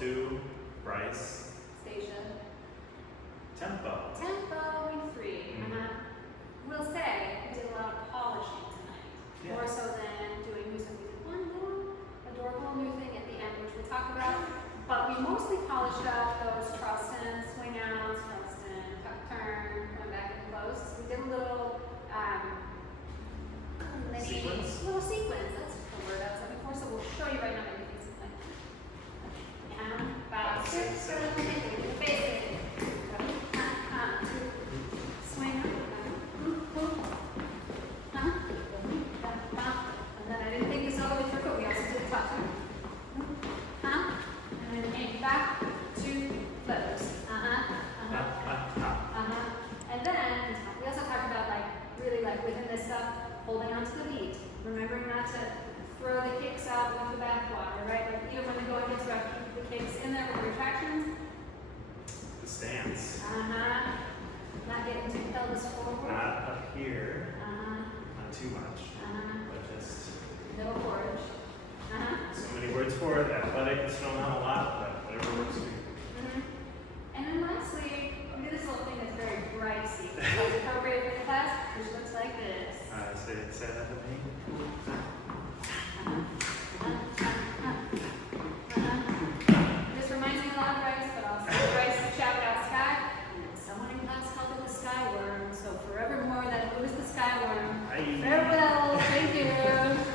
2, Bryce. Station. Tempo. Tempo, week 3. We'll say we did a lot of polishing tonight. Yeah. More so than doing music. We did one little adorable new thing at the end, which we'll talk about. But we mostly polished up those Charleston swing outs, Charleston tuck turn, going back and close. We did a little Sequence? Little sequence. That's the word I was looking for. So we'll show you right now how to do something. Down, 5, 6, 7, 8, the basic. Swing. And then I didn't think this all the way through, but we also did tuck turn. And then hang back to close. And then we also talked about really within this stuff, holding on to the beat. Remembering not to throw the kicks out with the backwater, right? Like even when you're going into rough, keep the kicks in there with retractions. The stance. Not getting too pelvis forward. Not up here. Not too much. But just. Middle porridge. So many words for it. Athletic is thrown out a lot, but whatever works for